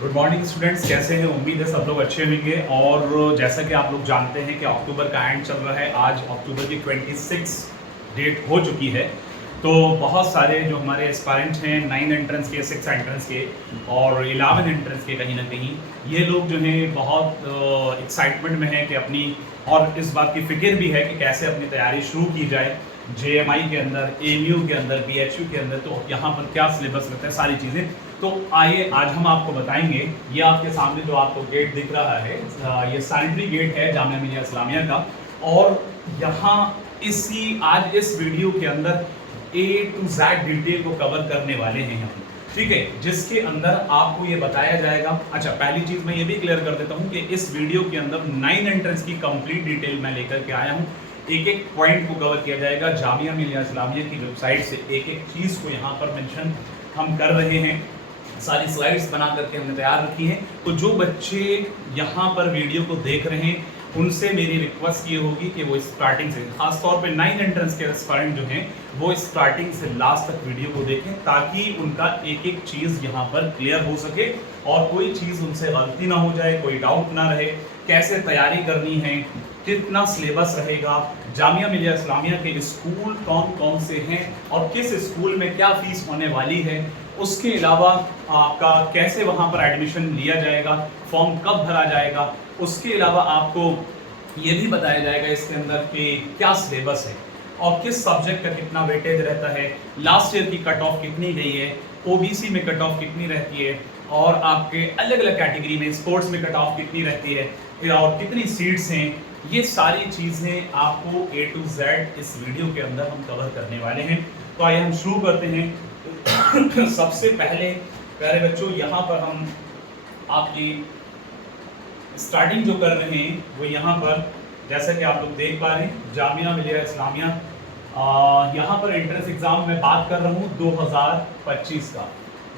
Good morning students, कैसे हैं? उम्मीद है सब लोग अच्छे होंगे। और जैसा कि आप लोग जानते हैं कि अक्टूबर का एंड चल रहा है। आज अक्टूबर की 26 डेट हो चुकी है। तो बहुत सारे जो हमारे एस्पायरेंट हैं 9 एंट्रेंस के, 6 एंट्रेंस के और 11 एंट्रेंस के, कहीं ना कहीं ये लोग जो हैं बहुत एक्साइटमेंट में हैं कि अपनी, और इस बात की फिक्र भी है कि कैसे अपनी तैयारी शुरू की जाए जेएमआई के अंदर, एएमयू के अंदर, बीएचयू के अंदर। तो यहाँ पर क्या सिलेबस रहता है, सारी चीज़ें। तो आइए आज हम आपको बताएंगे। ये आपके सामने जो आपको गेट दिख रहा है, ये सैनिटरी गेट है जामिया मिलिया इस्लामिया का। और यहाँ आज इस वीडियो के अंदर A to Z डिटेल को कवर करने वाले हैं हम, ठीक है, जिसके अंदर आपको ये बताया जाएगा। अच्छा, पहली चीज मैं ये भी क्लियर कर देता हूँ कि इस वीडियो के अंदर 9 एंट्रेंस की कंप्लीट डिटेल मैं लेकर के आया हूँ। एक एक पॉइंट को कवर किया जाएगा जामिया मिलिया इस्लामिया की वेबसाइट से। एक एक चीज को यहाँ पर मेंशन हम कर रहे हैं। सारी स्लाइड्स बना करके हमने तैयार रखी हैं। तो जो बच्चे यहाँ पर वीडियो को देख रहे हैं उनसे मेरी रिक्वेस्ट ये होगी कि वो स्टार्टिंग से, खासतौर पे 9 एंट्रेंस के एस्पायरेंट जो हैं वो स्टार्टिंग से लास्ट तक वीडियो को देखें, ताकि उनका एक एक चीज़ यहाँ पर क्लियर हो सके और कोई चीज़ उनसे गलती ना हो जाए, कोई डाउट ना रहे। कैसे तैयारी करनी है, कितना सिलेबस रहेगा, जामिया मिलिया इस्लामिया के स्कूल कौन कौन से हैं और किस स्कूल में क्या फीस होने वाली है, उसके अलावा आपका कैसे वहाँ पर एडमिशन लिया जाएगा, फॉर्म कब भरा जाएगा, उसके अलावा आपको ये भी बताया जाएगा इसके अंदर कि क्या सिलेबस है और किस सब्जेक्ट का कितना वेटेज रहता है, लास्ट ईयर की कट ऑफ कितनी गई है, ओबीसी में कट ऑफ कितनी रहती है और आपके अलग अलग कैटेगरी में स्पोर्ट्स में कट ऑफ कितनी रहती है और कितनी सीट्स हैं। ये सारी चीज़ें आपको A to Z इस वीडियो के अंदर हम कवर करने वाले हैं। तो आइए हम शुरू करते हैं। सबसे पहले प्यारे बच्चों, यहाँ पर हम आपकी स्टार्टिंग जो कर रहे हैं वो यहाँ पर, जैसा कि आप लोग देख पा रहे हैं, जामिया मिलिया इस्लामिया। यहाँ पर एंट्रेंस एग्जाम में बात कर रहा हूँ 2025 का।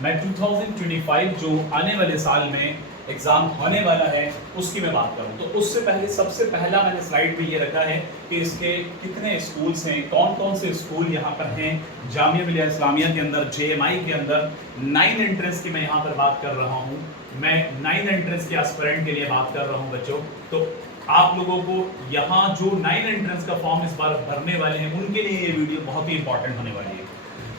मैं 2025 जो आने वाले साल में एग्जाम होने वाला है उसकी मैं बात करूँ तो उससे पहले सबसे पहला मैंने स्लाइड में ये रखा है कि इसके कितने स्कूल्स हैं, कौन कौन से स्कूल यहाँ पर हैं जामिया मिलिया इस्लामिया के अंदर, जेएमआई के अंदर। 9 एंट्रेंस की मैं यहाँ पर बात कर रहा हूँ, मैं 9 एंट्रेंस के एस्पिरेंट के लिए बात कर रहा हूँ बच्चों। तो आप लोगों को यहाँ जो 9 एंट्रेंस का फॉर्म इस बार भरने वाले हैं उनके लिए ये वीडियो बहुत ही इंपॉर्टेंट होने वाली है।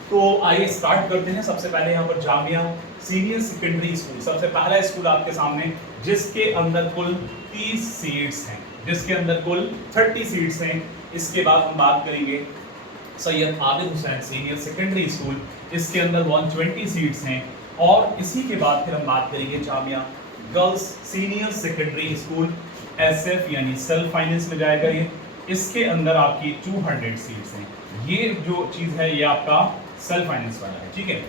तो आइए स्टार्ट करते हैं। सबसे पहले यहाँ पर जामिया सीनियर सेकेंडरी स्कूल, सबसे पहला स्कूल आपके सामने, जिसके अंदर कुल 30 सीट्स हैं, जिसके अंदर कुल 30 सीट्स हैं। इसके बाद हम बात करेंगे Syed Abid Hussain senior secondary school, इसके अंदर 120 सीट्स हैं। और इसी के बाद फिर हम बात करेंगे Jamia girls senior secondary school, SF यानी सेल्फ फाइनेंस में जाएगा ये। इसके अंदर आपकी 200 सीट्स हैं। ये जो चीज़ है ये आपका सेल्फ फाइनेंस वाला है, ठीक है।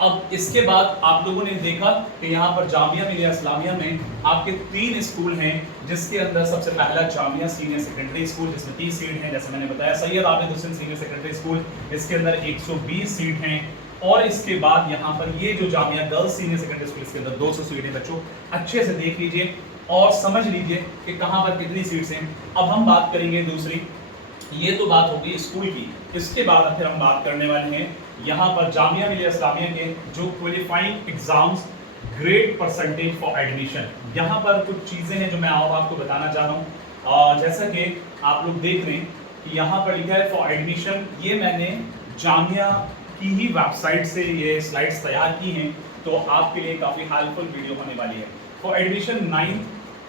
अब इसके बाद आप लोगों ने देखा कि यहाँ पर जामिया मिलिया इस्लामिया में आपके 3 स्कूल हैं, जिसके अंदर सबसे पहला जामिया सीनियर सेकेंडरी स्कूल जिसमें 30 सीट हैं, जैसे मैंने बताया। Syed Abid Hussain senior secondary school, इसके अंदर 120 सीट हैं। और इसके बाद यहाँ पर ये जो Jamia girls senior secondary school, इसके अंदर 200 सीट हैं। बच्चों अच्छे से देख लीजिए और समझ लीजिए कि कहाँ पर कितनी सीट्स हैं। अब हम बात करेंगे दूसरी, ये तो बात होगी स्कूल की। इसके बाद फिर हम बात करने वाले हैं यहाँ पर जामिया मिलिया इस्लामिया के जो qualifying exams, grade percentage for admission. यहाँ पर कुछ चीज़ें हैं जो मैं आपको बताना चाह रहा हूँ। जैसा कि आप लोग देख रहे हैं कि यहाँ पर लिखा है फॉर एडमिशन। ये मैंने जामिया की ही वेबसाइट से ये स्लाइड्स तैयार की हैं, तो आपके लिए काफ़ी हेल्पफुल वीडियो होने वाली है। For admission 9th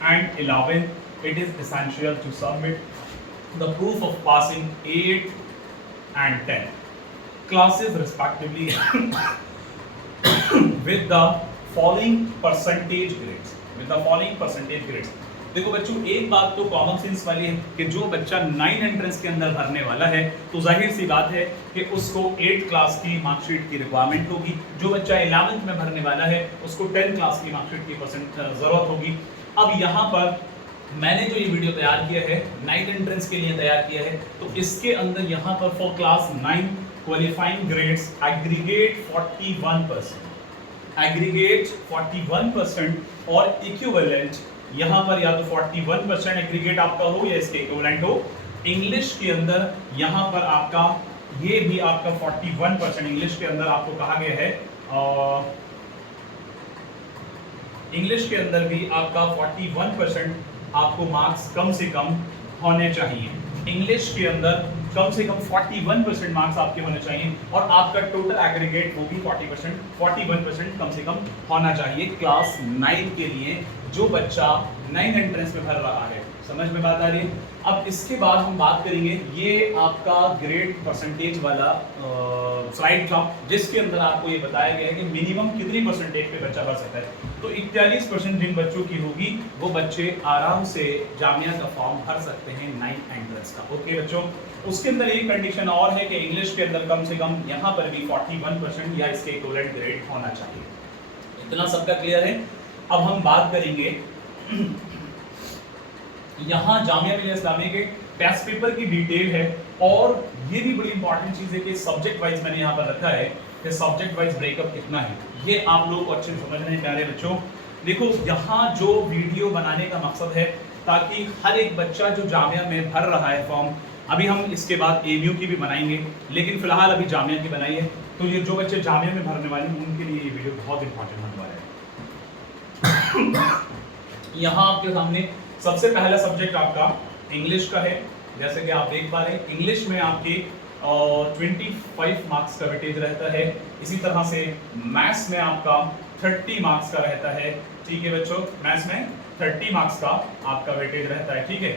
and 11th it is essential to submit the proof of passing 8th and 10th classes respectively with the following percentage grades, with the following percentage grades। देखो बच्चों, एक बात तो common sense वाली है कि जो बच्चा 9 एंट्रेंस के अंदर भरने वाला है तो जाहिर सी बात है कि उसको 8 क्लास की मार्कशीट की रिक्वायरमेंट होगी। जो बच्चा 11th में भरने वाला है उसको 10 क्लास की मार्कशीट की ज़रूरत होगी। अब यहाँ पर मैंने जो ये वीडियो तैयार किया है 9 एंट्रेंस के लिए तैयार किया है, तो इसके अंदर यहाँ पर for class 9 qualifying grades aggregate 41%, aggregate 41% और इक्विवेलेंट यहाँ पर या तो 41% एग्रीगेट आपका हो या इसके इक्विवेलेंट हो। इंग्लिश के अंदर यहाँ पर आपका ये भी आपका 41% इंग्लिश के अंदर आपको कहा गया है इंग्लिश के अंदर भी आपका 41% आपको मार्क्स कम से कम होने चाहिए। इंग्लिश के अंदर कम से कम 41% मार्क्स आपके होने चाहिए और आपका टोटल एग्रीगेट वो भी 41% कम से कम होना चाहिए क्लास 9 के लिए, जो बच्चा 9 एंट्रेंस में भर रहा है। समझ में बात आ रही है? अब इसके बाद हम बात करेंगे, ये आपका ग्रेड परसेंटेज वाला स्लाइड था, जिसके अंदर आपको ये बताया गया है कि मिनिमम कितनी परसेंटेज पे बच्चा भर सकता है। तो 41% जिन बच्चों की होगी वो बच्चे आराम से जामिया का फॉर्म भर सकते हैं 9 एंट्रेंस का। ओके बच्चों, उसके अंदर एक कंडीशन और है कि इंग्लिश के अंदर कम से कम यहाँ पर भी 41% या इसके इक्विवेलेंट ग्रेड होना चाहिए। इतना सबका क्लियर है? अब हम बात करेंगे यहाँ जामिया मिलिया इस्लामिया के टेस्ट पेपर की डिटेल है, और ये भी बड़ी इंपॉर्टेंट चीज है कि सब्जेक्ट वाइज मैंने यहाँ पर रखा है कि सब्जेक्ट वाइज ब्रेकअप कितना है। ये आप लोगों को अच्छे से समझना है प्यारे बच्चों। देखो यहाँ जो वीडियो बनाने का मकसद है ताकि हर एक बच्चा जो जामिया में भर रहा है फॉर्म, अभी हम इसके बाद एमयू की भी बनाएंगे, लेकिन फिलहाल अभी जामिया की बनाई है, तो ये जो बच्चे जामिया में भरने वाले हैं उनके लिए ये वीडियो बहुत इंपॉर्टेंट होने वाला है। यहाँ आपके सामने सबसे पहला सब्जेक्ट आपका इंग्लिश का है। जैसे कि आप देख पा रहे हैं इंग्लिश में आपके 25 मार्क्स का वेटेज रहता है। इसी तरह से मैथ्स में आपका 30 मार्क्स का रहता है। ठीक है बच्चों, मैथ्स में 30 मार्क्स का आपका वेटेज रहता है। ठीक है,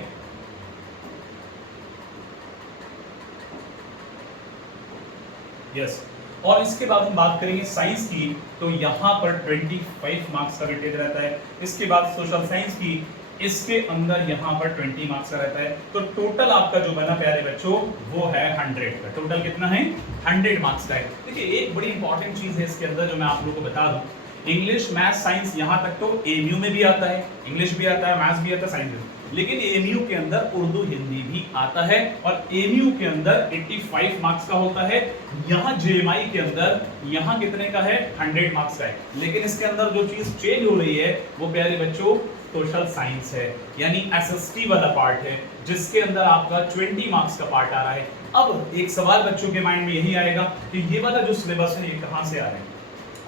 यस। और इसके बाद हम बात करेंगे साइंस की, तो यहाँ पर 25 मार्क्स का वेटेज रहता है। इसके बाद सोशल साइंस की, इसके अंदर यहाँ पर 20 मार्क्स का रहता है। तो टोटल आपका जो बना प्यारे बच्चों वो है 100 का। टोटल कितना है? 100 मार्क्स का है। देखिए एक बड़ी इंपॉर्टेंट चीज है इसके अंदर जो मैं आप लोगों को बता दूं, इंग्लिश मैथ साइंस यहाँ तक तो एमयू में भी आता है, इंग्लिश भी आता है, मैथ्स भी आता है, साइंस भी, लेकिन एमयू के अंदर उर्दू हिंदी भी आता है और एमयू के अंदर 85 मार्क्स का होता है। यहाँ जेएमआई के अंदर यहाँ कितने का है? 100 मार्क्स का है। लेकिन इसके अंदर जो चीज चेंज हो रही है वो प्यारे बच्चों सोशल साइंस है, यानी एसएसटी वाला पार्ट है, जिसके अंदर आपका 20 मार्क्स का पार्ट आ रहा है। अब एक सवाल बच्चों के माइंड में यही आएगा कि ये वाला जो सिलेबस है ये कहां से आ रहा है?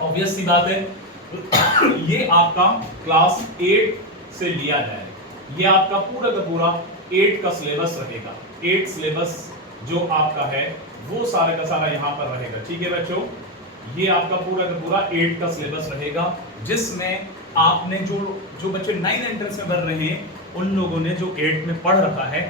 ऑब्वियस सी बात है ये आपका क्लास 8 से लिया जाए। ये आपका पूरा का पूरा 8 का सिलेबस रहेगा। 8 सिलेबस जो आपका है वो सारा का सारा यहाँ पर रहेगा। ठीक है बच्चों, ये आपका पूरा का पूरा 8 का सिलेबस रहेगा, जिसमें आपने जो बच्चे 9 एंट्रेंस में भर रहे हैं उन लोगों ने जो 8 में पढ़ रखा है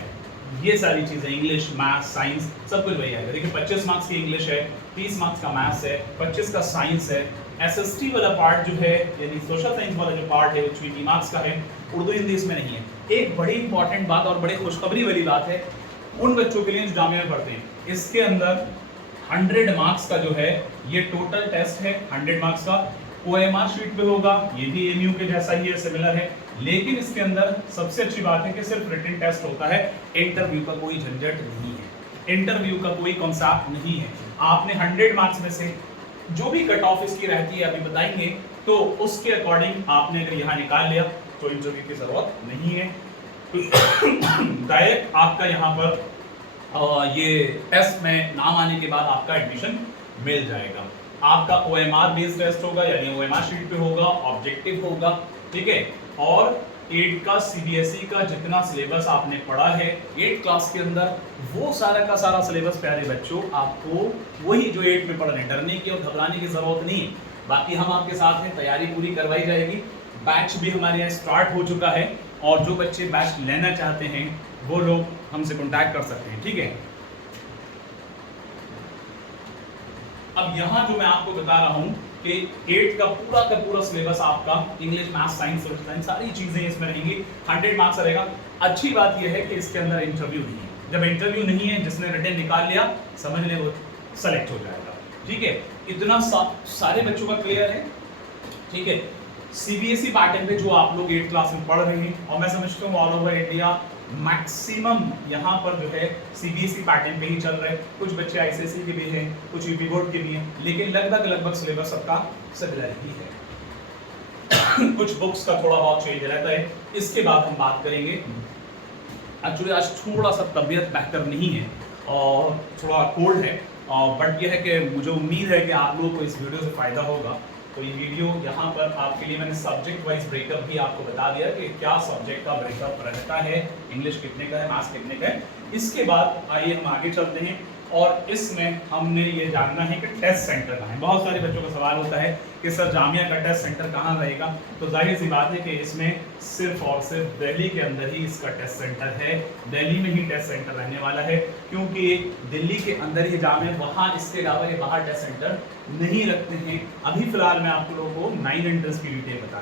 ये सारी चीजें, इंग्लिश मैथ साइंस सब कुछ वही आएगा। देखिए 25 मार्क्स की इंग्लिश है, 30 मार्क्स का मैथ्स है, 25 का साइंस है। एसएसटी वाला पार्ट जो है यानी सोशल साइंस वाला जो पार्ट है वो 20 मार्क्स का है। उर्दू हिंदी इसमें नहीं है। एक बड़ी इंपॉर्टेंट बात और बड़े खुशखबरी वाली बात है उन बच्चों के लिए जो जामिया में पढ़ते हैं, इसके अंदर 100 मार्क्स का जो है ये टोटल टेस्ट है 100 मार्क्स का। ओएमआर शीट पे होगा, ये भी एमयू के जैसा ही है, सिमिलर है, लेकिन इसके अंदर सबसे अच्छी बात है कि सिर्फ रिटन टेस्ट होता है। इंटरव्यू का कोई झंझट नहीं है, इंटरव्यू का कोई कॉन्सेप्ट नहीं है। आपने 100 मार्क्स में से जो भी कट ऑफ इसकी रहती है अभी बताएंगे, तो उसके अकॉर्डिंग आपने अगर यहाँ निकाल लिया तो इंटरव्यू की जरूरत नहीं है। डायरेक्ट आपका यहाँ पर ये टेस्ट में नाम आने के बाद आपका एडमिशन मिल जाएगा। आपका ओएमआर बेस्ड टेस्ट होगा, यानी ओएमआर शीट पे होगा, ऑब्जेक्टिव होगा। ठीक है, और 8 का सीबीएसई का जितना सिलेबस आपने पढ़ा है 8 क्लास के अंदर, वो सारा का सारा सिलेबस प्यारे बच्चों आपको वही जो 8 में पढ़ रहे हैं, डरने की और घबराने की जरूरत नहीं है। बाकी हम आपके साथ हैं, तैयारी पूरी करवाई जाएगी। बैच भी हमारे यहाँ स्टार्ट हो चुका है और जो बच्चे बैच लेना चाहते हैं वो लोग हमसे कॉन्टैक्ट कर सकते हैं। ठीक है, अब यहाँ जो मैं आपको बता रहा हूँ कि 8 का पूरा सिलेबस आपका English math science social science सारी चीजें इसमें रहेंगी। 100 मार्क्स रहेगा। अच्छी बात यह है कि इसके अंदर इंटरव्यू नहीं है। जब इंटरव्यू नहीं है, जिसने रिटन निकाल लिया समझ ले वो सेलेक्ट हो जाएगा। ठीक है, इतना सारे बच्चों का क्लियर है। ठीक है, सीबीएसई पैटर्न पे जो आप लोग 8 क्लास में पढ़ रहे हैं, और मैं समझता हूँ ऑल ओवर इंडिया मैक्सिमम यहाँ पर जो है सीबीएसई पैटर्न पे ही चल रहे हैं। कुछ बच्चे आईसीएसई के भी हैं, कुछ यूपी बोर्ड के भी हैं, लेकिन लगभग सिलेबस सबका सिमिलर ही है। कुछ बुक्स का थोड़ा बहुत चेंज रहता है। इसके बाद हम बात करेंगे, एक्चुअली आज थोड़ा सा तबीयत बेहतर नहीं है और थोड़ा कोल्ड है, बट ये है कि मुझे उम्मीद है कि आप लोगों को इस वीडियो से फ़ायदा होगा। तो ये वीडियो यहाँ पर आपके लिए मैंने सब्जेक्ट वाइज ब्रेकअप भी आपको बता दिया कि क्या सब्जेक्ट का ब्रेकअप रहता है, इंग्लिश कितने का है, मैथ्स कितने का है। इसके बाद आइए हम आगे चलते हैं और इसमें हमने ये जानना है कि टेस्ट सेंटर कहाँ है। बहुत सारे बच्चों का सवाल होता है कि सर जामिया का टेस्ट सेंटर कहाँ रहेगा। तो जाहिर सी बात है कि इसमें सिर्फ और सिर्फ दिल्ली के अंदर ही इसका टेस्ट सेंटर है, दिल्ली में ही टेस्ट सेंटर रहने वाला है, क्योंकि दिल्ली के अंदर ही जामिया, वहाँ इसके अलावा ये बाहर टेस्ट सेंटर नहीं रखते हैं। अभी फिलहाल मैं आप लोगों को 9 एंट्रेंस की डिटेल बता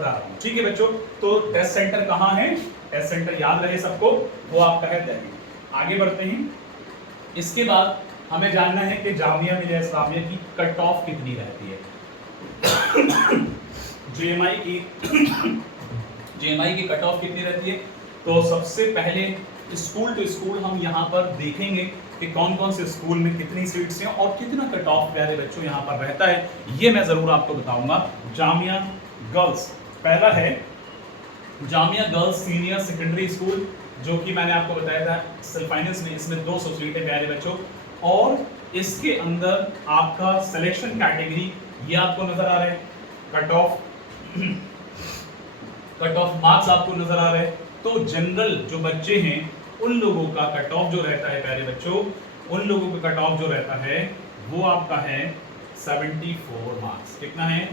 रहा हूँ। ठीक है बच्चों, तो टेस्ट सेंटर कहाँ है, टेस्ट सेंटर याद रहे सबको, वो आपका है दिल्ली। आगे बढ़ते हैं। इसके बाद हमें जानना है कि जामिया मिलिया इस्लामिया की कट ऑफ कितनी रहती है। जेएमआई की कट ऑफ कितनी रहती है। तो सबसे पहले स्कूल टू स्कूल हम यहाँ पर देखेंगे कि कौन कौन से स्कूल में कितनी सीट्स हैं और कितना कट ऑफ प्यारे बच्चों यहाँ पर रहता है, ये मैं जरूर आपको बताऊंगा। जामिया गर्ल्स, पहला है Jamia girls senior secondary school, जो कि मैंने आपको बताया था सेल्फ फाइनेंस में, इसमें 200 सीट है प्यारे बच्चों। और इसके अंदर आपका सिलेक्शन कैटेगरी ये आपको नजर आ रहा है, कट ऑफ मार्क्स आपको नजर आ रहे हैं। तो जनरल जो बच्चे हैं उन लोगों का कट ऑफ जो रहता है प्यारे बच्चों, उन लोगों का कट ऑफ जो रहता है वो आपका है 74 मार्क्स। कितना है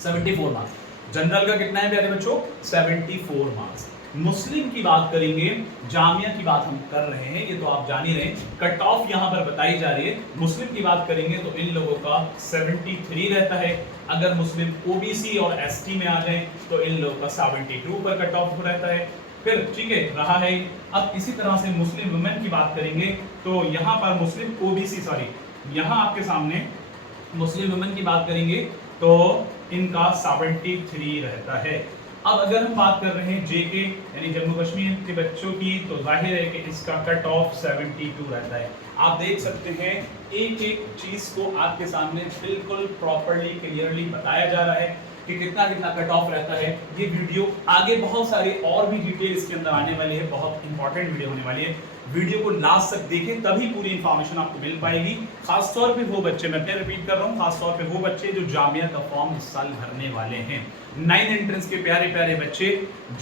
74 मार्क्स। जनरल का कितना है प्यारे बच्चों 74 मार्क्स। मुस्लिम की बात करेंगे, जामिया की बात हम कर रहे हैं, ये तो आप जान ही रहे हैं, कट ऑफ यहां पर बताई जा रही है। मुस्लिम की बात करेंगे तो इन लोगों का 73 रहता है। अगर मुस्लिम ओबीसी और एसटी में आ जाए तो इन लोगों का 72 पर कट ऑफ रहता है। फिर ठीक है रहा है। अब इसी तरह से मुस्लिम वुमेन की बात करेंगे तो यहाँ पर मुस्लिम ओबीसी यहाँ आपके सामने मुस्लिम वुमेन की बात करेंगे तो इनका 73 रहता है। अब अगर हम बात कर रहे हैं जेके यानी जम्मू कश्मीर के बच्चों की, तो जाहिर है कि इसका कट ऑफ 72 रहता है। आप देख सकते हैं एक एक चीज को आपके सामने बिल्कुल प्रॉपर्ली क्लियरली बताया जा रहा है कि कितना कितना कट ऑफ रहता है। ये वीडियो आगे बहुत सारे और भी डिटेल इसके अंदर आने वाली है, बहुत इंपॉर्टेंट वीडियो होने वाली है। वीडियो को लास्ट तक देखें तभी पूरी इंफॉर्मेशन आपको मिल पाएगी। खासतौर पे वो बच्चे, मैं फिर रिपीट कर रहा हूँ, खासतौर पे वो बच्चे जो जामिया का फॉर्म इस साल भरने वाले हैं, 9 एंट्रेंस के प्यारे प्यारे बच्चे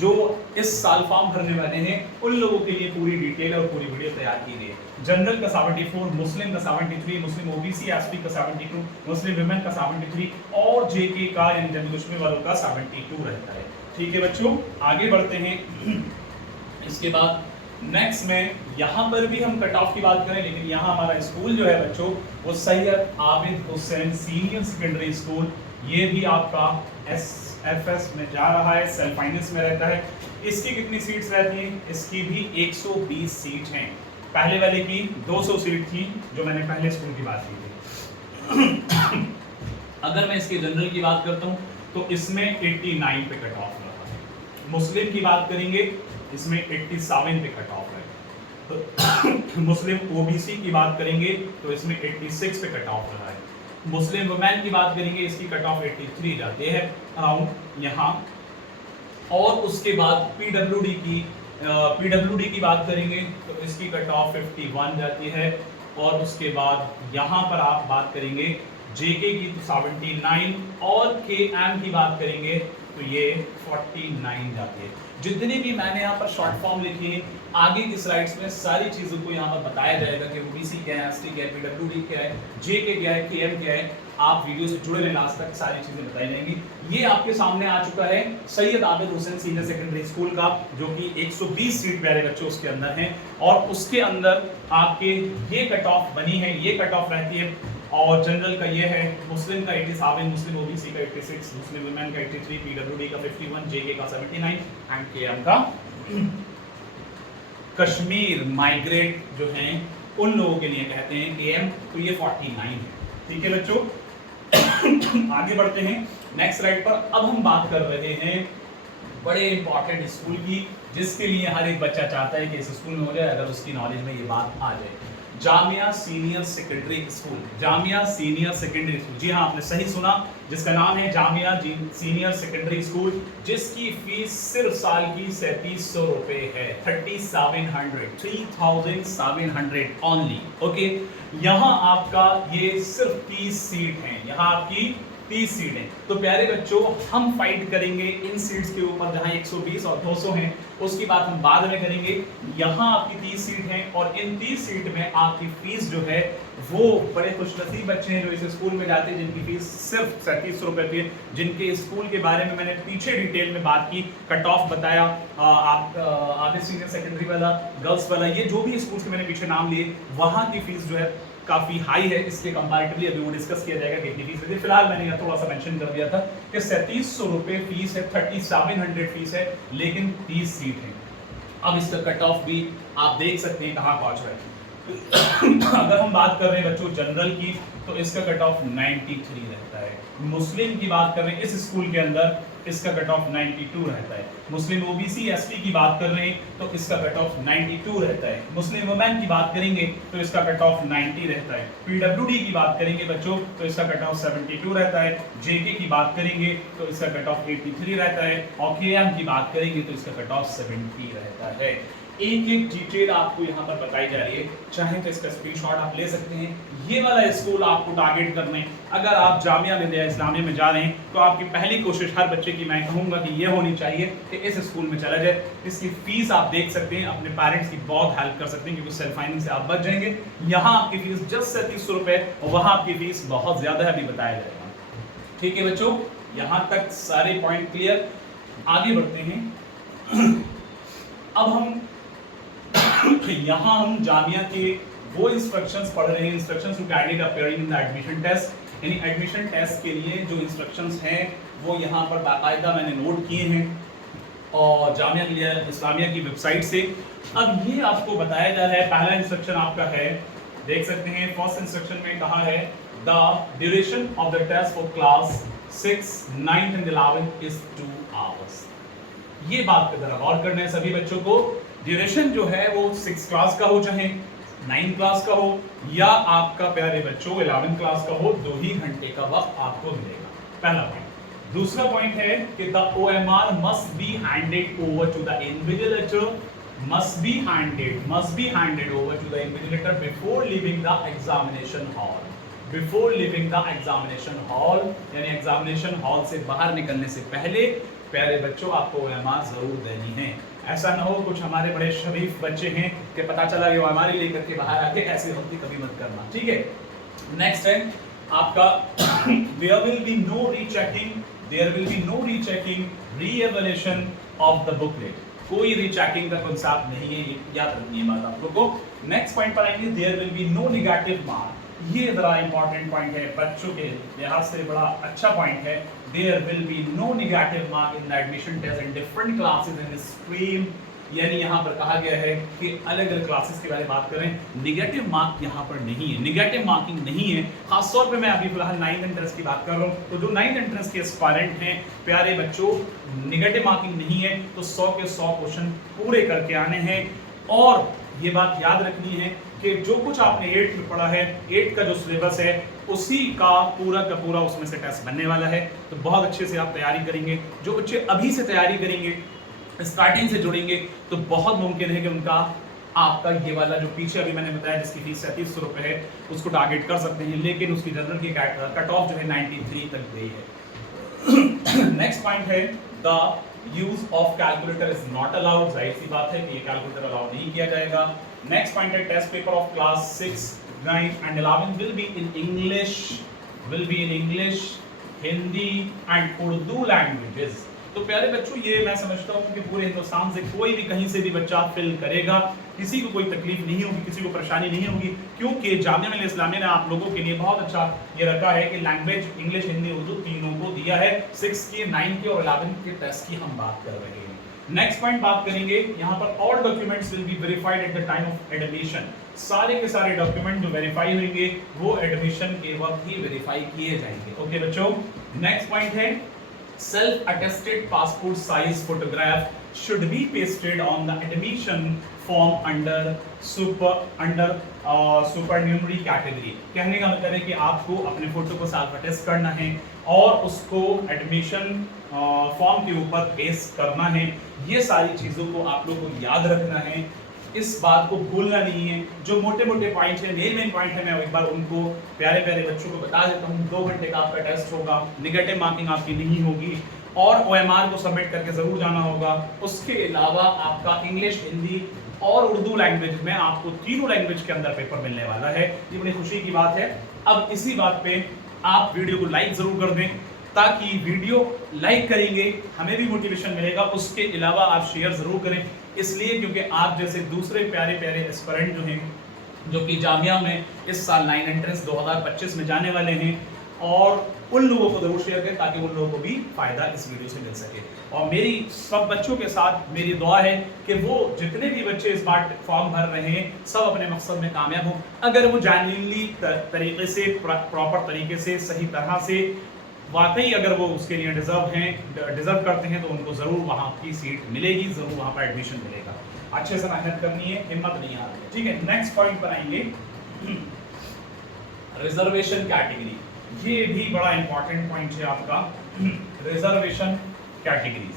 जो इस साल फॉर्म भरने वाले हैं, उन लोगों के लिए पूरी डिटेल और पूरी वीडियो तैयार की गई है। जनरल का 74, मुस्लिम का 73, मुस्लिम ओबीसी एसटी का 72, मुस्लिम विमेन का 73 और जेके का यानी जम्मू कश्मीर वालों का 72 रहता है। ठीक है बच्चों, आगे बढ़ते हैं। इसके बाद नेक्स्ट में यहाँ पर भी हम कट ऑफ की बात करें, लेकिन यहाँ हमारा स्कूल जो है बच्चों वो Syed Abid Hussain senior secondary school, ये भी आपका एसएफएस में जा रहा है, सेल्फ फाइनेंस में रहता है। इसकी कितनी सीट्स रहती हैं, इसकी भी 120 सीट हैं। पहले वाले की 200 सीट थी जो मैंने पहले स्कूल की बात की थी। अगर मैं इसके जनरल की बात करता हूँ तो इसमें 89 पे कट ऑफ रहा है। मुस्लिम की बात करेंगे इसमें 87 पे कट ऑफ है। तो मुस्लिम ओबीसी की बात करेंगे तो इसमें 86 पे कट ऑफ रहा है। मुस्लिम वुमेन की बात करेंगे इसकी कट ऑफ 83 जाती है अराउंड यहाँ। और उसके बाद पीडब्ल्यूडी की बात करेंगे तो इसकी कट ऑफ 51 जाती है। और उसके बाद यहाँ पर आप बात करेंगे जेके की तो 79 और केएम की बात करेंगे तो ये 49 जाती है। जितने भी मैंने यहाँ पर शॉर्ट फॉर्म लिखी है, आगे की स्लाइड्स में सारी चीज़ों को यहाँ पर बताया जाएगा कि ओबीसी क्या है, एसटी क्या है, पीडब्ल्यूडी क्या है, जेके क्या है, केएम क्या है। आप वीडियो से जुड़े रहें लास्ट तक, सारी चीज़ें बताई जाएंगी। ये आपके सामने आ चुका है Syed Abid Hussain senior secondary school का, जो कि 120 सीट प्यारे बच्चे उसके अंदर हैं। और उसके अंदर आपके ये कट ऑफ बनी है, ये कट ऑफ रहती है। और जनरल का ये है, मुस्लिम का 87, मुस्लिम ओबीसी का 86, मुस्लिम वुमेन का 83, पीडब्ल्यूडी का 51, जेके का 79 एंड केएम का कश्मीर माइग्रेट जो हैं उन लोगों के लिए कहते हैं केएम, तो ये 49 है। ठीक है बच्चों, आगे बढ़ते हैं नेक्स्ट स्लाइड पर। अब हम बात कर रहे हैं बड़े इंपॉर्टेंट स्कूल की, जिसके लिए हर एक बच्चा चाहता है कि इस स्कूल में हो जाए, अगर उसकी नॉलेज में ये बात आ जाए। Jamia senior secondary school, Jamia senior secondary school, जी हाँ आपने सही सुना, जिसका नाम है जामिया सीनियर सेकेंडरी स्कूल, जिसकी फीस सिर्फ साल की 3700 रुपए है, 3700 ओनली। ओके, यहाँ आपका ये सिर्फ 30 सीट हैं, यहाँ आपकी 30 सीट हैं। तो प्यारे बच्चों, हम फाइट करेंगे इन सीट्स के ऊपर जहां 120 और 200 हैं, उसकी बात हम बाद में करेंगे। यहाँ आपकी 30 सीट हैं और इन 30 सीट में आपकी फीस जो है वो बड़े खुशनसीब बच्चे हैं जो इस स्कूल में जाते हैं जिनकी फीस सिर्फ 3700 रुपए थी, जिनके स्कूल के बारे में मैंने पीछे डिटेल में बात की, कट ऑफ बताया, आप आधे सीनियर सेकेंडरी वाला, गर्ल्स वाला, ये जो भी स्कूल के मैंने पीछे नाम लिए, वहाँ की फीस जो है काफी हाई है, इसके कंपैरेटिवली अभी वो डिस्कस किया जाएगा कितनी फीस है। फिलहाल मैंने यहाँ थोड़ा सा मेंशन कर दिया था कि 3700 रुपए फीस है, 3700 फीस है, लेकिन 30 सीट है। अब इसका कट ऑफ भी आप देख सकते हैं कहाँ पहुंच रहा है। अगर हम बात कर रहे हैं बच्चों जनरल की, तो इसका कट ऑफ 93 रहता है। मुस्लिम की बात कर रहे हैं इस स्कूल के अंदर, इसका कट ऑफ 92 रहता है। मुस्लिम ओबीसी एसटी की बात कर रहे हैं तो इसका कट ऑफ 92 रहता है। मुस्लिम वुमेन की बात करेंगे तो इसका कट ऑफ 90 रहता है। पीडब्ल्यूडी की बात करेंगे बच्चों तो इसका कट ऑफ 72 रहता है। जेके की बात करेंगे तो इसका कट ऑफ 83 रहता है और केएम की बात करेंगे तो इसका कट ऑफ 70 रहता है। एक एक डिटेल आपको यहाँ पर बताई जा रही है, चाहे तो इसका स्क्रीनशॉट आप ले सकते हैं। ये वाला स्कूल आपको टारगेट करना है। अगर आप जामिया मिलिया इस्लामिया में जा रहे हैं तो आपकी पहली कोशिश हर बच्चे की मैं कहूँगा कि ये होनी चाहिए कि इस स्कूल में चला जाए। इसकी फीस आप देख सकते हैं, अपने पेरेंट्स की बहुत हेल्प कर सकते हैं क्योंकि सेल्फ फाइनेंस से आप बच जाएंगे। यहाँ आपकी फीस जस्ट 3700 रुपए और वहाँ आपकी फीस बहुत ज्यादा है, अभी बताया जाएगा। ठीक है बच्चों, यहाँ तक सारे पॉइंट क्लियर। आगे बढ़ते हैं। अब हम यहाँ हम जामिया के वो इंस्ट्रक्शंस पढ़ रहे हैं, instructions to candidate appearing in the admission test. यानी एडमिशन टेस्ट के लिए जो इंस्ट्रक्शंस हैं वो यहाँ पर बाकायदा मैंने नोट किए हैं और जामिया मिलिया इस्लामिया की वेबसाइट से। अब ये आपको बताया जा रहा है, पहला इंस्ट्रक्शन आपका है, देख सकते हैं फर्स्ट इंस्ट्रक्शन में कहा है the duration of the test for class 6, 9th and 11th is 2 hours. ये बात पे जरा गौर करना है सभी बच्चों को। ड्यूरेशन जो है वो 6 क्लास का हो, चाहे 9 क्लास का हो या आपका प्यारे बच्चों 11 क्लास का हो, 2 ही घंटे का वक्त आपको मिलेगा। पहला पॉइंट। दूसरा पॉइंट है कि the OMR must be handed over to the invigilator, must be handed over to the invigilator before leaving the examination hall, before leaving the examination hall, यानी एग्जामिनेशन हॉल से बाहर निकलने से पहले प्यारे बच्चों आपको OMR जरूर देनी है। ऐसा ना हो कुछ हमारे बड़े शरीफ बच्चे हैं कि पता चला ये OMR लेकर के बाहर आके ऐसी गलती कभी मत करना, ठीक है। नेक्स्ट है आपका there will be no rechecking, re-evaluation of the booklet। कोई रीचेकिंग का कॉन्सेप्ट नहीं है, ये याद रखनी है बात आप लोगों को। नेक्स्ट पॉइंट पर आएंगे, there will be no negative mark. ये जरा इंपॉर्टेंट पॉइंट है, बच्चों के लिहाज से बड़ा अच्छा पॉइंट है। There will be no negative mark in the admission test in different classes in stream. यानी यहाँ पर कहा गया है कि अलग अलग क्लासेस के बारे में बात करें, नेगेटिव मार्क यहाँ पर नहीं है, नेगेटिव मार्किंग नहीं है। खासतौर पे मैं अभी फिलहाल 9th एंट्रेंस की बात कर रहा हूँ, तो जो 9th एंट्रेंस के एस्पायरेंट हैं प्यारे बच्चों, नेगेटिव मार्किंग नहीं है, तो 100 के 100 क्वेश्चन पूरे करके आने हैं। और ये बात याद रखनी है कि जो कुछ आपने 8th में पढ़ा है, 8th का जो सिलेबस है उसी का पूरा उसमें से टेस्ट बनने वाला है। तो बहुत अच्छे से आप तैयारी करेंगे। जो बच्चे अभी से तैयारी करेंगे, स्टार्टिंग से जुड़ेंगे, तो बहुत मुमकिन है कि उनका आपका ये वाला जो पीछे अभी मैंने बताया जिसकी फीस 3700 रुपए है उसको टारगेट कर सकते हैं, लेकिन उसकी जनरल की कट ऑफ जो है 93 तक गई है। नेक्स्ट पॉइंट है the use of calculator is not allowed. जाहिर सी बात है कि ये कैलकुलेटर अलाउ नहीं किया जाएगा। नेक्स्ट पॉइंट है test paper of class 6, 9 and 11 will be in English, Hindi and Urdu languages. तो प्यारे बच्चों, ये मैं समझता हूँ कि पूरे हिंदुस्तान से कोई भी कहीं से भी बच्चा फिल करेगा, किसी को कोई तकलीफ नहीं होगी, किसी को परेशानी नहीं होगी, क्योंकि जामिया मिलिया इस्लामिया ने आप लोगों के लिए बहुत अच्छा ये रखा है कि लैंग्वेज इंग्लिश, हिंदी, उर्दू तीनों को दिया है। 6 की, 9 की और 11 के टेस्ट की हम बात कर रहे हैं। नेक्स्ट पॉइंट बात करेंगे, यहाँ पर all documents will be verified at the time of admission. सारे के सारे डॉक्यूमेंट जो वेरीफाई होंगे वो एडमिशन के वक्त ही वेरीफाई किए जाएंगे। ओके बच्चों, नेक्स्ट पॉइंट है self attested passport size photograph should be pasted on the admission form under supernumerary category। कहने का मतलब है कि आपको अपने फोटो को साथ अटेस्ट करना है और उसको एडमिशन फॉर्म के ऊपर पेस्ट करना है। ये सारी चीजों को आप लोग को याद रखना है, इस बात को भूलना नहीं है। जो मोटे मोटे पॉइंट है, मेन पॉइंट है, मैं एक बार उनको प्यारे प्यारे बच्चों को बता देता हूँ। 2 घंटे का आपका टेस्ट होगा, निगेटिव मार्किंग आपकी नहीं होगी और OMR को सबमिट करके जरूर जाना होगा। उसके अलावा आपका इंग्लिश, हिंदी और उर्दू लैंग्वेज में आपको तीनों लैंग्वेज के अंदर पेपर मिलने वाला है। ये बड़ी खुशी की बात है। अब इसी बात पे आप वीडियो को लाइक जरूर कर दें, ताकि वीडियो लाइक करेंगे हमें भी मोटिवेशन मिलेगा। उसके अलावा आप शेयर जरूर करें, इसलिए क्योंकि आप जैसे दूसरे प्यारे प्यारे एस्पिरेंट जो हैं, जो कि जामिया में इस साल 9 एंट्रेंस 2025 में जाने वाले हैं, और उन लोगों को जरूर शेयर करें ताकि उन लोगों को भी फायदा इस वीडियो से मिल सके। और मेरी सब बच्चों के साथ मेरी दुआ है कि वो जितने भी बच्चे इस बार फॉर्म भर रहे हैं सब अपने मकसद में कामयाब हों। अगर वो जेन्युइनली तरीके से, प्रॉपर तरीके से, सही तरह से, वाकई अगर वो उसके लिए डिजर्व करते हैं तो उनको जरूर वहाँ की सीट मिलेगी, जरूर वहाँ पर एडमिशन मिलेगा। अच्छे से मेहनत करनी है, हिम्मत नहीं हारनी है, ठीक है। नेक्स्ट पॉइंट पर आएंगे, रिजर्वेशन कैटेगरी। ये भी बड़ा इंपॉर्टेंट पॉइंट है आपका, रिजर्वेशन कैटेगरीज।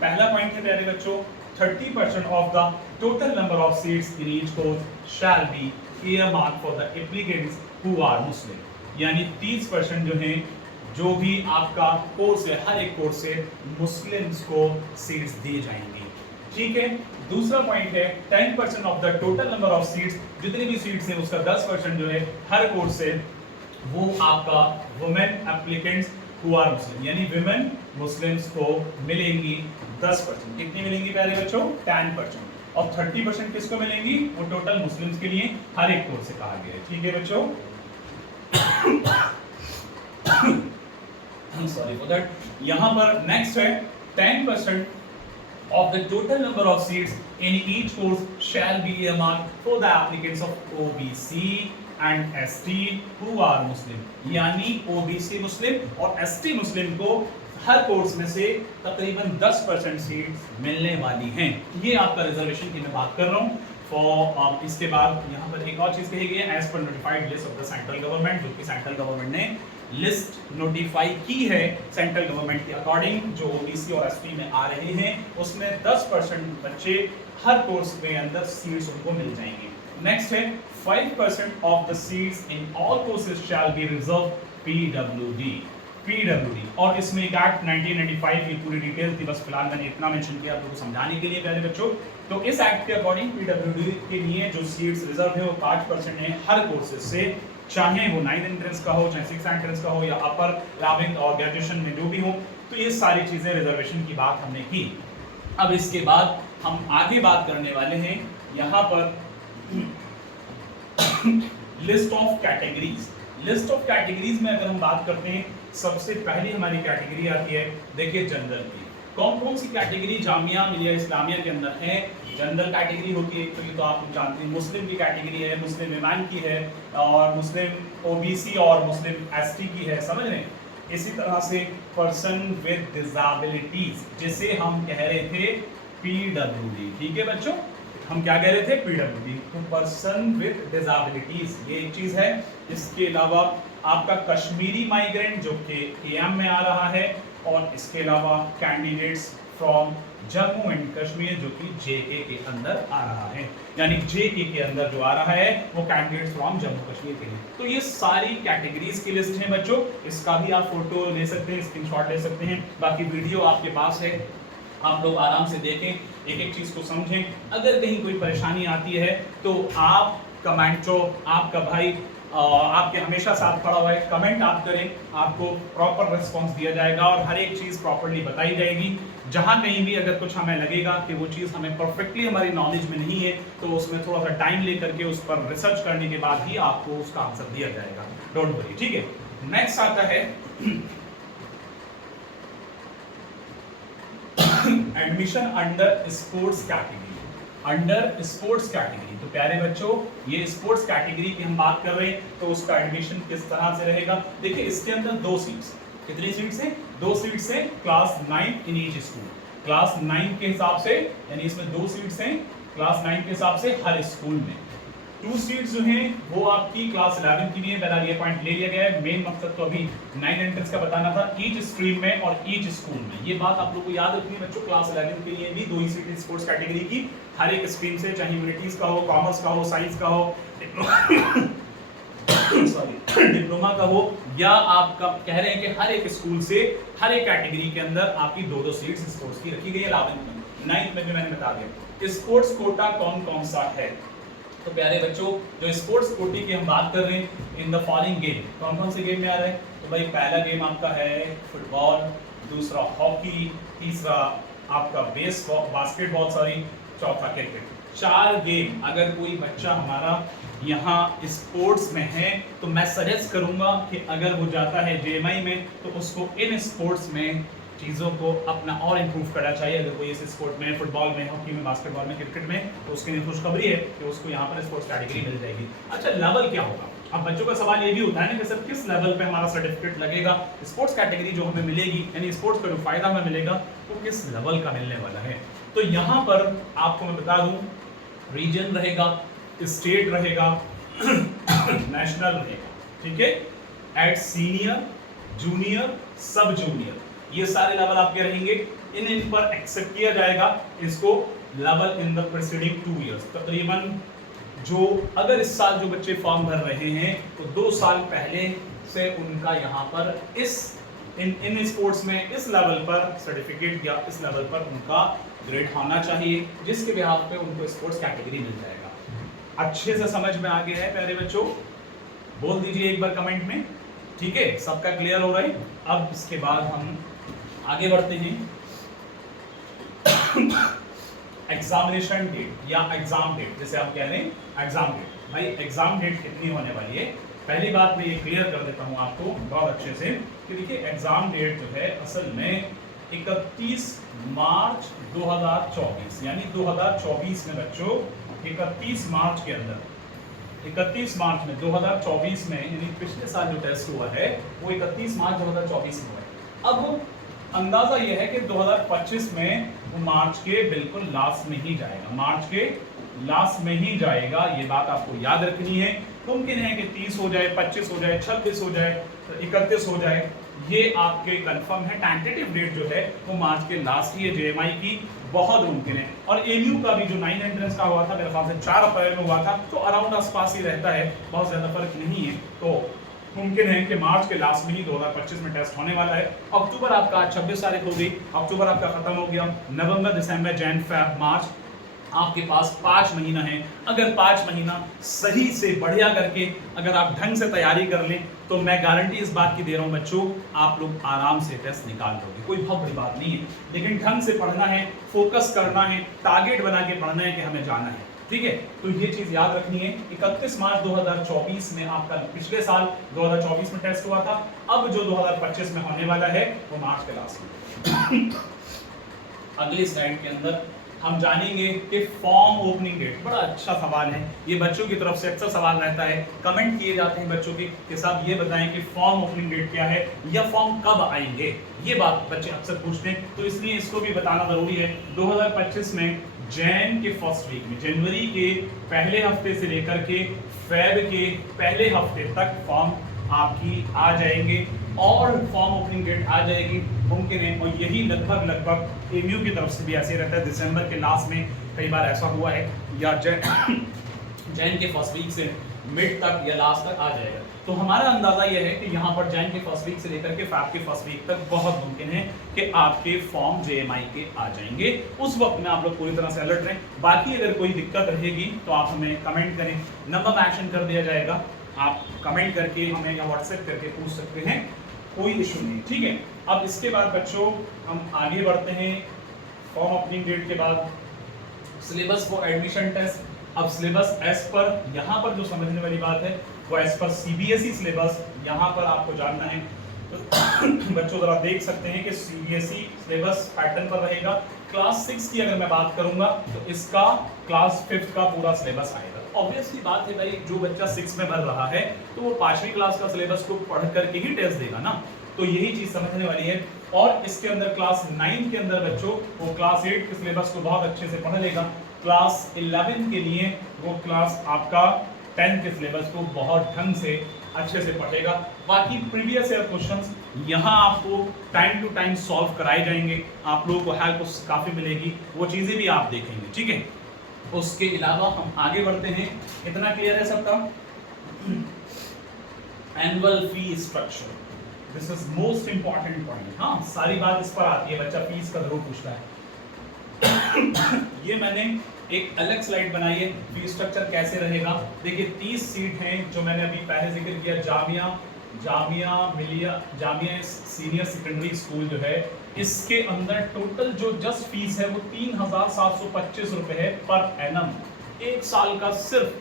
पहला पॉइंट है प्यारे बच्चों, 30% of the total number of seats in each course shall be earmarked for the applicants who are Muslim. यानी 30% जो है, जो भी आपका कोर्स है, हर एक कोर्स से मुस्लिम्स को सीट्स दी जाएंगी, ठीक है। दूसरा पॉइंट है 10% of the total number of seats, जितनी भी सीट्स हैं उसका 10% जो है हर कोर्स से वो आपका women applicants who are Muslim, यानी विमेन मुस्लिम्स को मिलेंगी 10%। कितनी मिलेंगी प्यारे बच्चों? 10%। और 30% किसको मिलेंगी? वो टोटल मुस्लिम्स के लिए हर एक कोर्स से कहा गया है, ठीक है बच्चों। Sorry for that. यहां पर नेक्स्ट है 10% of the total number of seats in each course shall be earmarked for the applicants of OBC and ST who are Muslim। यानी OBC मुस्लिम और ST मुस्लिम को हर कोर्स में से तकरीबन 10% सीट्स मिलने वाली हैं। ये आपका रिजर्वेशन की मैं बात कर रहा हूँ। इसके बाद यहाँ पर एक और चीज कही गई है, as per notified list of the central government, जो कि सेंट्रल गवर्नमेंट ने लिस्ट नोटिफाई की है सेंट्रल गवर्नमेंट के अकॉर्डिंग, जो ओबीसी और एसटी में आ रहे हैं उसमें 10% बच्चे हर कोर्स में अंदर सीट्स उनको मिल जाएंगे। नेक्स्ट है 5% of the seats in all courses shall be reserve PWD. और इसमें एक एक्ट 1995 की पूरी डिटेल थी, बस फिलहाल मैंने इतना मेंशन किया आप लोगों को समझाने के लिए प्यारे बच्चों। तो इस एक्ट के अकॉर्डिंग पीडब्ल्यूडी के लिए जो सीट्स रिजर्व है वो 5% है हर कोर्सेज से, चाहे वो 9 एंट्रेंस का हो, चाहे 6 एंट्रेंस का हो, या अपर 11th और ग्रेजुएशन में जो भी हो। तो ये सारी चीजें रिजर्वेशन की बात हमने की। अब इसके बाद हम आगे बात करने वाले हैं यहाँ पर list of categories. List of categories में अगर हम बात करते हैं, सबसे पहली हमारी कैटेगरी आती है, देखिए जनरल की। कौन कौन सी कैटेगरी जामिया मिलिया इस्लामिया के अंदर है? जनरल कैटेगरी होती है, एक्चुअली तो आप जानते हैं मुस्लिम की कैटेगरी है, मुस्लिम विमेन की है, और मुस्लिम ओबीसी और मुस्लिम एसटी की है, समझ रहे हैं। इसी तरह से पर्सन विद डिसेबिलिटीज, जिसे हम कह रहे थे पीडब्ल्यूडी, ठीक है बच्चों, हम क्या कह रहे थे? पीडब्ल्यूडी। तो पर्सन विद डिसेबिलिटीज ये एक चीज है। इसके अलावा आपका कश्मीरी माइग्रेंट जो कि केएम में आ रहा है, और इसके अलावा candidates from Jammu and Kashmir जो कि जेके के अंदर आ रहा है, यानी जेके के अंदर जो आ रहा है वो कैंडिडेट्स फ्रॉम जम्मू कश्मीर के लिए। तो ये सारी कैटेगरीज की लिस्ट है बच्चों, इसका भी आप फोटो ले सकते हैं, स्क्रीनशॉट ले सकते हैं, बाकी वीडियो आपके पास है, आप लोग आराम से देखें, एक एक चीज को समझें। अगर कहीं कोई परेशानी आती है तो आप कमेंट, जो आपका भाई आपके हमेशा साथ खड़ा हुआ है, कमेंट आप करें, आपको प्रॉपर रिस्पांस दिया जाएगा और हर एक चीज़ प्रॉपर्ली बताई जाएगी। जहां कहीं भी अगर कुछ हमें लगेगा कि वो चीज़ हमें परफेक्टली हमारी नॉलेज में नहीं है, तो उसमें थोड़ा सा टाइम लेकर के उस पर रिसर्च करने के बाद ही आपको उसका आंसर दिया जाएगा, डोंट वरी, ठीक है। नेक्स्ट आता है admission under sports category. Under sports category, तो प्यारे बच्चों ये स्पोर्ट्स कैटेगरी की हम बात कर रहे हैं, तो उसका एडमिशन किस तरह से रहेगा? देखिए इसके अंदर 2 सीट्स, कितनी सीट्स हैं? 2 सीट्स हैं class 9 in each school. Class 9 के हिसाब से, यानी इसमें 2 सीट्स हैं क्लास 9 के हिसाब से हर स्कूल में। 2 सीट्स जो हैं वो आपकी क्लास 11 की भी है। पहला ये पॉइंट ले लिया गया है। मेन मकसद तो अभी 9 एंट्रेंस का बताना था ईच स्ट्रीम में और ईच स्कूल में। ये बात आप लोग को याद रखनी है बच्चों। क्लास 11 के लिए भी 2 ही सीट स्पोर्ट्स कैटेगरी की हर एक स्ट्रीम से, चाहे ह्यूमैनिटीज का हो, कॉमर्स का हो, साइंस का हो, सॉरी डिप्लोमा का हो, या आप कह रहे हैं कि हर एक स्कूल से हर एक कैटेगरी के अंदर आपकी 2-2 सीट्स स्पोर्ट्स की रखी गई है। 11th में, 9th में भी मैंने बता दिया। स्पोर्ट्स कोटा कौन कौन सा है? तो प्यारे बच्चों, जो स्पोर्ट्स कोटे की हम बात कर रहे हैं, इन द फॉलोइंग गेम, कौन कौन से गेम में आ रहे हैं? तो भाई पहला गेम आपका है फुटबॉल, दूसरा हॉकी, तीसरा आपका बास्केटबॉल, चौथा क्रिकेट। 4 गेम। अगर कोई बच्चा हमारा यहाँ स्पोर्ट्स में है तो मैं सजेस्ट करूंगा कि अगर वो जाता है जेएमआई में तो उसको इन स्पोर्ट्स में चीज़ों को अपना और इम्प्रूव करना चाहिए। अगर कोई इस स्पोर्ट में, फुटबॉल में, हॉकी में, बास्केटबॉल में, क्रिकेट में, तो उसके लिए खुशखबरी है कि उसको यहाँ पर स्पोर्ट्स कैटेगरी मिल जाएगी। अच्छा, लेवल क्या होगा? अब बच्चों का सवाल ये भी होता है ना कि सर किस लेवल पे हमारा सर्टिफिकेट लगेगा? स्पोर्ट्स कैटेगरी जो हमें मिलेगी, यानी स्पोर्ट्स का जो फायदा हमें मिलेगा वो किस लेवल का मिलने वाला है? तो यहाँ पर आपको मैं बता दूं, रीजन रहेगा, स्टेट रहेगा, नेशनल रहेगा, ठीक है? At senior, junior, sub junior, ये सारे लेवल आपके रहेंगे। इन पर एक्सेप्ट किया जाएगा इसको level in the preceding 2 years. तकरीबन जो अगर इस साल जो बच्चे फॉर्म भर रहे हैं तो 2 साल पहले से उनका यहाँ पर इन स्पोर्ट्स में इस लेवल पर सर्टिफिकेट या इस लेवल पर उनका ग्रेड होना चाहिए, जिसके बिहाफ पे उनको स्पोर्ट्स कैटेगरी मिल जाएगा। अच्छे से समझ में आ गया है प्यारे बच्चों? बोल दीजिए एक बार कमेंट में, ठीक है? सबका क्लियर हो रहा है? अब इसके बाद हम आगे बढ़ते हैं। एग्जामिनेशन डेट या एग्जाम डेट, जैसे आप कह रहे हैं एग्जाम डेट। भाई एग्जाम डेट कितनी होने वाली है? पहली बात मैं ये क्लियर कर देता हूँ आपको बहुत अच्छे से कि देखिए एग्जाम डेट जो है असल में 31 मार्च 2024, यानी 2024 में बच्चों 31 मार्च के अंदर, 31 मार्च में 2024 में, यानी पिछले साल जो टेस्ट हुआ है वो 31 मार्च 2024 में हुआ है। अब अंदाजा यह है कि 2025 में वो मार्च के बिल्कुल लास्ट में ही जाएगा, मार्च के लास्ट में ही जाएगा। ये बात आपको याद रखनी है। मुमकिन है कि 30 हो जाए, 25 हो जाए, 26 हो जाए, 31 हो जाए, ये आपके कंफर्म है। टेंटेटिव डेट जो है वो मार्च के लास्ट ही है जेएमआई की, बहुत मुमकिन है। और एमयू का भी जो 9 एंट्रेंस का हुआ था मेरे ख्याल से 4 अप्रैल में हुआ था, तो अराउंड आसपास ही रहता है, बहुत ज़्यादा फर्क नहीं है। तो मुमकिन है कि मार्च के लास्ट में ही 2025 में टेस्ट होने वाला है। अक्टूबर आपका 26 तारीख हो गई, अक्टूबर आपका खत्म हो गया। नवंबर, दिसंबर, जैन, फेब, मार्च, आपके पास 5 महीना है। अगर 5 महीना सही से बढ़िया करके अगर आप ढंग से तैयारी कर लें तो मैं गारंटी इस बात की दे रहा हूं बच्चों, आप लोग आराम से टेस्ट निकाल लोगे। कोई बहुत बड़ी बात नहीं है, लेकिन ढंग से पढ़ना है, फोकस करना है, टारगेट बना के पढ़ना है कि हमें जाना है, ठीक है? तो ये चीज याद रखनी है। 31 मार्च 2024 में आपका पिछले साल 2024 में टेस्ट हुआ था। अब जो 2025 में होने वाला है वो मार्च के लास्ट में। अगली स्लाइड के अंदर हम जानेंगे कि फॉर्म ओपनिंग डेट। बड़ा अच्छा सवाल है ये, बच्चों की तरफ से अक्सर सवाल रहता है, कमेंट किए जाते हैं बच्चों के साथ, ये बताएं कि फॉर्म ओपनिंग डेट क्या है या फॉर्म कब आएंगे। ये बात बच्चे अक्सर पूछते हैं, तो इसलिए इसको भी बताना जरूरी है। 2025 में जैन के फर्स्ट वीक में, जनवरी के पहले हफ्ते से लेकर के फेब के पहले हफ्ते तक फॉर्म आपकी आ जाएंगे और फॉर्म ओपनिंग डेट आ जाएगी, मुमकिन है। और यही लगभग एमयू की तरफ से भी ऐसे रहता है, दिसंबर के लास्ट में कई बार ऐसा हुआ है, या जैन के फर्स्ट वीक से मिड तक या लास्ट तक आ जाएगा। तो हमारा अंदाजा यह है कि यहाँ पर जैन के फर्स्ट वीक से लेकर के फेब के फर्स्ट वीक तक बहुत मुमकिन है कि आपके फॉर्म जेएमआई के आ जाएंगे। उस वक्त में आप लोग पूरी तरह से अलर्ट रहें। बाकी अगर कोई दिक्कत रहेगी तो आप हमें कमेंट करें, नंबर में एक्शन कर दिया जाएगा, आप कमेंट करके हमें या व्हाट्सएप करके पूछ सकते हैं, कोई इशू नहीं, ठीक है? अब इसके बाद बच्चों हम आगे बढ़ते हैं। फॉर्म ओपनिंग डेट के बाद सिलेबस फॉर एडमिशन टेस्ट। अब सिलेबस एज पर, यहाँ पर जो समझने वाली बात है वो एज पर सीबीएसई सिलेबस यहाँ पर आपको जानना है। तो बच्चों जरा देख सकते हैं कि सीबीएसई सिलेबस पैटर्न पर रहेगा। क्लास 6 की अगर मैं बात करूंगा तो इसका क्लास 5 का पूरा सिलेबस आएगा। ऑब्वियसली बात है भाई, जो बच्चा 6 में भर रहा है तो वो 5वीं क्लास का सिलेबस को पढ़ करके ही टेस्ट देगा ना। तो यही चीज समझने वाली है। और इसके अंदर क्लास 9 के अंदर बच्चों वो क्लास 8 के सिलेबस को बहुत अच्छे से पढ़ लेगा, क्लास 11 के लिए वो क्लास आपका 10 के सिलेबस को बहुत ढंग से अच्छे से पढ़ेगा। बाकी प्रीवियस ईयर क्वेश्चंस यहाँ आपको टाइम टू टाइम सॉल्व कराए जाएंगे, आप लोगों को हेल्प काफ़ी मिलेगी, वो चीज़ें भी आप देखेंगे, ठीक है। उसके अलावा हम आगे बढ़ते हैं, इतना क्लियर है सबका? Annual fee structure, this is most important point. हाँ, सारी बात इस पर आती है, बच्चा फीस का जरूर पूछता है। ये मैंने एक अलग स्लाइड बनाई है, फी स्ट्रक्चर कैसे रहेगा। देखिए 30 सीट हैं जो मैंने अभी पहले जिक्र किया, जामिया सीनियर सेकेंडरी स्कूल जो है, इसके अंदर टोटल जो जस्ट फीस है वो 3,725 रुपए है पर एनम। एक साल का सिर्फ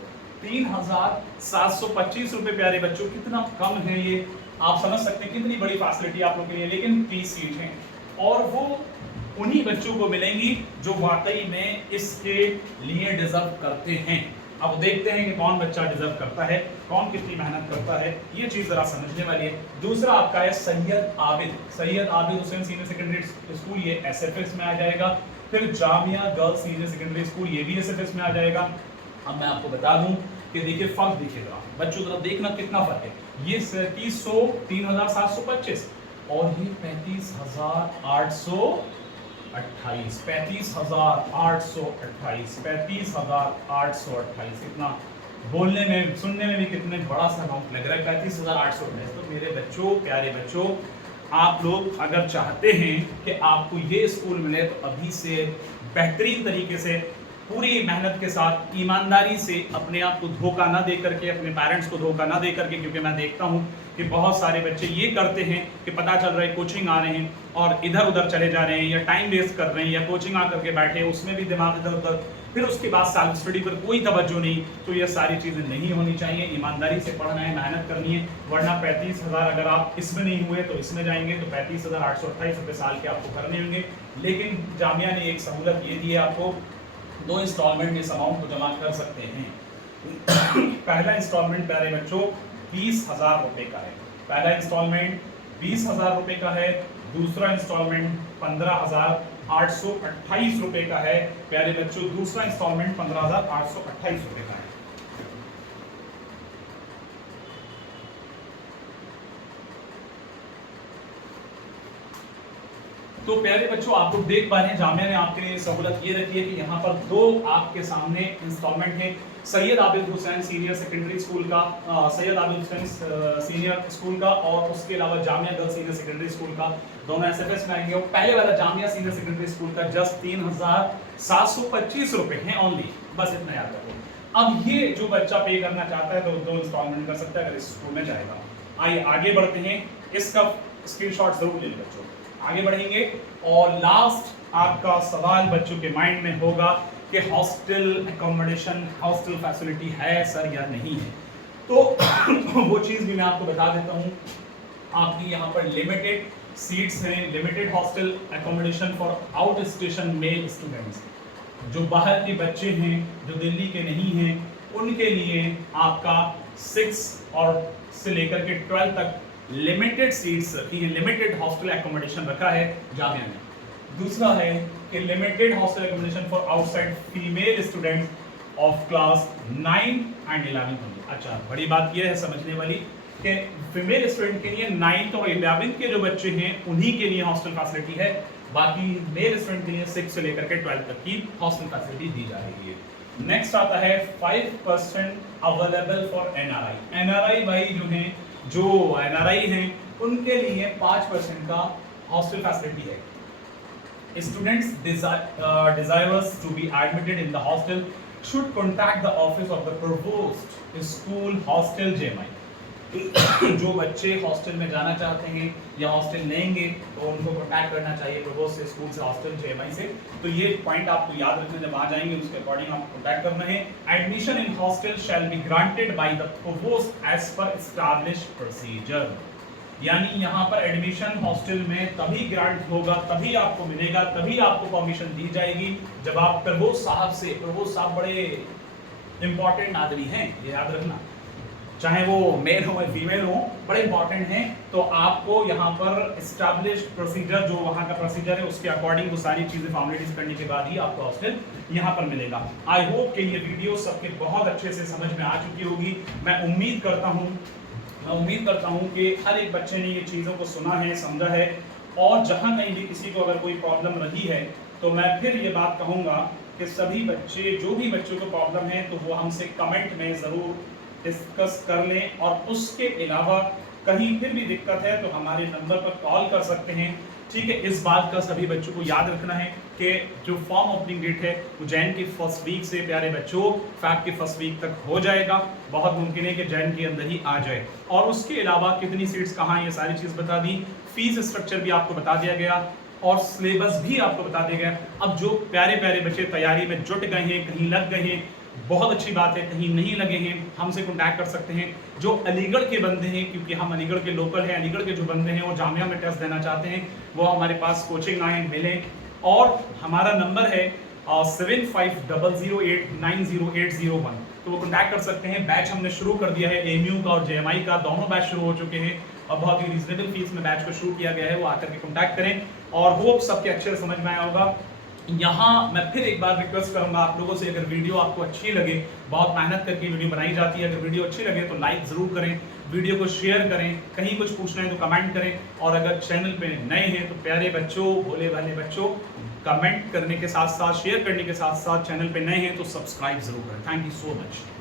3,725 रुपए। प्यारे बच्चों, कितना कम है ये, आप समझ सकते हैं कितनी बड़ी फैसिलिटी आप लोगों के लिए। लेकिन 30 सीट हैं और वो उन्हीं बच्चों को मिलेंगी जो वाकई में इसके लिए डिजर्व करते हैं। अब देखते हैं कि कौन बच्चा डिजर्व करता है, कौन कितनी मेहनत करता है, ये चीज जरा समझने वाली है। दूसरा आपका है Syed Abid Hussain senior secondary school, ये एसएफएस में आ जाएगा। फिर Jamia girls senior secondary school, ये भी एसएफएस में आ जाएगा। अब मैं आपको बता दूं कि देखिए फर्क देखिएगा बच्चों, जरा देखना कितना फर्क है। ये 3,725 और ये 35,828 इतना बोलने में सुनने में भी कितने बड़ा सा अमाउंट लग रहा है, 35,828। तो मेरे बच्चों, प्यारे बच्चों, आप लोग अगर चाहते हैं कि आपको ये स्कूल मिले तो अभी से बेहतरीन तरीके से पूरी मेहनत के साथ ईमानदारी से अपने आप को धोखा ना दे करके, अपने पेरेंट्स को धोखा ना दे करके, क्योंकि मैं देखता हूँ कि बहुत सारे बच्चे ये करते हैं कि पता चल रहा है कोचिंग आ रहे हैं और इधर उधर चले जा रहे हैं या टाइम वेस्ट कर रहे हैं या कोचिंग आ करके बैठे उसमें भी दिमाग इधर उधर, फिर उसके बाद सेल्फ स्टडी पर कोई तवज्जो नहीं। तो ये सारी चीज़ें नहीं होनी चाहिए, ईमानदारी से पढ़ना है, मेहनत करनी है। वरना 35,000 अगर आप इसमें नहीं हुए तो इसमें जाएंगे तो 35,828 रुपये साल के आपको भरने होंगे। लेकिन जामिया ने एक सहूलत ये दी है, आपको 2 इंस्टॉलमेंट इस अमाउंट को जमा कर सकते हैं। पहला इंस्टॉलमेंट प्यारे बच्चों 20,000 रुपये का है, पहला इंस्टॉलमेंट 20,000 रुपये का है। दूसरा इंस्टॉलमेंट 15,828 रुपये का है। प्यारे बच्चों, दूसरा इंस्टॉलमेंट 15,828 रुपये का है। तो प्यारे बच्चों, आप लोग देख पा रहे हैं जामिया ने आपके लिए सहूलत ये रखी है कि यहाँ पर 2 आपके सामने इंस्टॉलमेंट है। Syed Abid Hussain senior secondary school का, सैयद आबिद हुसैन सीनियर स्कूल का, और उसके अलावा Jamia girls senior secondary school का, दोनों एसएफएस में आएंगे। और पहले वाला जामिया सीनियर सेकेंडरी स्कूल का जस्ट 3,725 रुपए हैं ओनली, बस इतना याद रखो। अब ये जो बच्चा पे करना चाहता है तो 2 इंस्टॉलमेंट कर सकता है अगर इस स्कूल में जाएगा। आइए आगे बढ़ते हैं, इसका स्क्रीनशॉट जरूर ले बच्चों, आगे बढ़ेंगे। और लास्ट आपका सवाल बच्चों के माइंड में होगा कि हॉस्टल एकोमोडेशन, हॉस्टल फैसिलिटी है सर या नहीं है। तो वो चीज़ भी मैं आपको बता देता हूँ। आपकी यहाँ पर लिमिटेड सीट्स हैं, limited hostel accommodation for outstation male students. जो बाहर के बच्चे हैं, जो दिल्ली के नहीं हैं, उनके लिए आपका 6 और से लेकर के 12 तक लिमिटेड सीट्स रखी है, लिमिटेड हॉस्टल एकोमोडेशन रखा है जामिया ने। दूसरा है कि limited hostel accommodation for outside female students of class 9 and 11 होंगे। अच्छा, बड़ी बात यह है समझने वाली कि फीमेल स्टूडेंट के लिए 9th और 11th के जो बच्चे हैं उन्हीं के लिए हॉस्टल फैसिलिटी है। बाकी मेल स्टूडेंट के लिए 6 से लेकर के 12 तक की हॉस्टल फैसिलिटी दी जा रही है। नेक्स्ट आता है 5% अवेलेबल फॉर एनआरआई। एनआरआई भाई जो हैं, जो एनआरआई हैं उनके लिए 5% का हॉस्टल फैसिलिटी है। Students desirous to be admitted in the hostel should contact the office of the provost school hostel JMI। जो बच्चे हॉस्टल में जाना चाहते हैं या हॉस्टल लेंगे तो उनको कॉन्टैक्ट करना चाहिए प्रोवोस्ट से, स्कूल से, हॉस्टल JMI से। तो ये पॉइंट आपको याद रखना, जब आ जाएंगे उसके अकॉर्डिंग आपको कॉन्टैक्ट करना है। Admission in hostel shall be granted by the provost as per established procedure. यानी यहाँ पर एडमिशन हॉस्टल में तभी ग्रांट होगा, तभी आपको मिलेगा, तभी आपको परमिशन दी जाएगी जब आप प्रोवोस्ट साहब से, प्रोवोस्ट साहब बड़े इंपॉर्टेंट आदमी हैं, ये याद रखना। चाहे वो मेल हो या फीमेल हो, बड़े इंपॉर्टेंट हैं। तो आपको यहाँ पर एस्टैब्लिश्ड प्रोसीजर, जो वहाँ का प्रोसीजर है उसके अकॉर्डिंग वो सारी चीज़ें फॉर्मेलिटीज करने के बाद ही आपको हॉस्टल यहाँ पर मिलेगा। आई होप कि ये वीडियो सबके बहुत अच्छे से समझ में आ चुकी होगी। मैं उम्मीद करता हूँ कि हर एक बच्चे ने ये चीज़ों को सुना है, समझा है, और जहाँ कहीं भी किसी को अगर कोई प्रॉब्लम रही है तो मैं फिर ये बात कहूँगा कि सभी बच्चे, जो भी बच्चों को प्रॉब्लम है, तो वो हमसे कमेंट में ज़रूर डिस्कस कर लें। और उसके अलावा कहीं फिर भी दिक्कत है तो हमारे नंबर पर कॉल कर सकते हैं, ठीक है। इस बात का सभी बच्चों को याद रखना है कि जो फॉर्म ओपनिंग डेट है वो जैन की फर्स्ट वीक से प्यारे बच्चों फैब की फर्स्ट वीक तक हो जाएगा। बहुत मुमकिन है कि जैन के अंदर ही आ जाए। और उसके अलावा कितनी सीट्स कहाँ, ये सारी चीज़ बता दी, फीस स्ट्रक्चर भी आपको बता दिया गया और सिलेबस भी आपको बता दिया गया। अब जो प्यारे प्यारे बच्चे तैयारी में जुट गए हैं, कहीं लग गए हैं, बहुत अच्छी बात है, कहीं नहीं लगे हैं, हमसे कॉन्टैक्ट कर सकते हैं। जो अलीगढ़ के बंदे हैं, क्योंकि हम अलीगढ़ के लोकल हैं, अलीगढ़ के जो बंदे हैं वो जामिया में टेस्ट देना चाहते हैं, वो हमारे पास कोचिंग आए, मिलें। और हमारा नंबर है 7500890801, तो वो कॉन्टैक्ट कर सकते हैं। बैच हमने शुरू कर दिया है, AMU का और JMI का दोनों बैच शुरू हो चुके हैं और बहुत ही रीजनेबल फीस में बैच को शुरू किया गया है। वो आकर के कॉन्टैक्ट करें और होप सबके अच्छे से समझ में आया होगा। यहाँ मैं फिर एक बार रिक्वेस्ट करूंगा आप लोगों से, अगर वीडियो आपको अच्छी लगे, बहुत मेहनत करके वीडियो बनाई जाती है, अगर वीडियो अच्छी लगे तो लाइक ज़रूर करें, वीडियो को शेयर करें, कहीं कुछ पूछना है तो कमेंट करें, और अगर चैनल पे नए हैं तो प्यारे बच्चों, भोले भाले बच्चों, कमेंट करने के साथ साथ, शेयर करने के साथ साथ चैनल पे नए हैं तो सब्सक्राइब ज़रूर करें। Thank you so much.